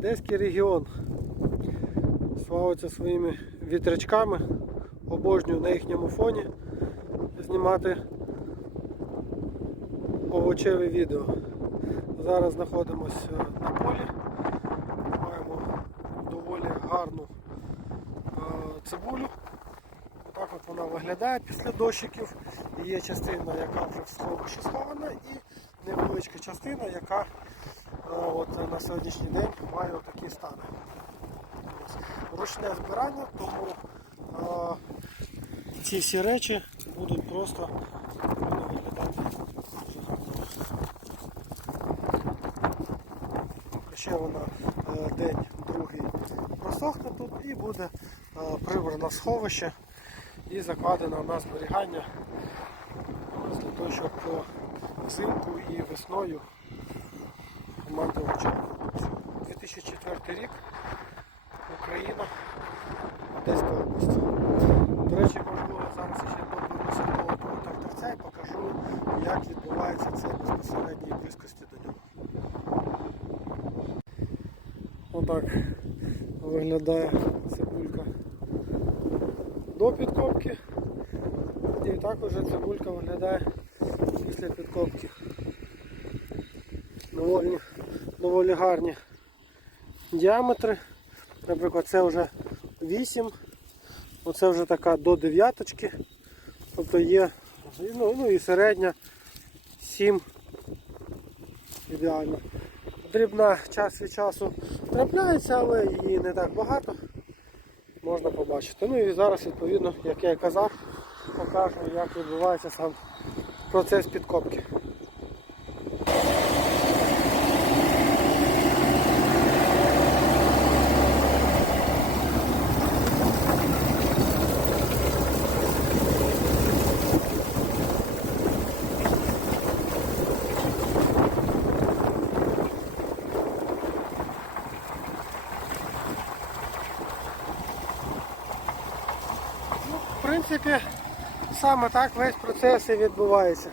Одеський регіон славиться своїми вітрячками. Обожнюю на їхньому фоні знімати овочеве відео. Зараз знаходимося на полі. Маємо доволі гарну е, цибулю. Отак от вона виглядає після дощиків. Є частина, яка вже схована, і невеличка частина, яка е, от, на сьогоднішній день має отакі стани. Ручне збирання, тому е, ці всі речі будуть просто виглядати. Ще вона е, день другий просохне тут і буде прибрана в сховище і закладена на зберігання для того, щоб взимку і весною мати овочеву 2004 рік Україна, Одеська область. До речі, можливо, зараз ще доберуся до того тракторця і покажу, як відбувається це безпосередній близькості до нього. Отак виглядає цибулька до підкопки. І також цибулька виглядає після підкопки. Доволі, доволі гарні діаметри. Наприклад, це вже 8, оце вже така до дев'яточки. Тобто є ну, ну і середня 7. Ідеально. Дрібна час від часу трапляється, але її не так багато. Можна побачити. Ну і зараз, відповідно, як я і казав, покажу, як відбувається сам процес підкопки. В принципі, Саме так весь процес і відбувається.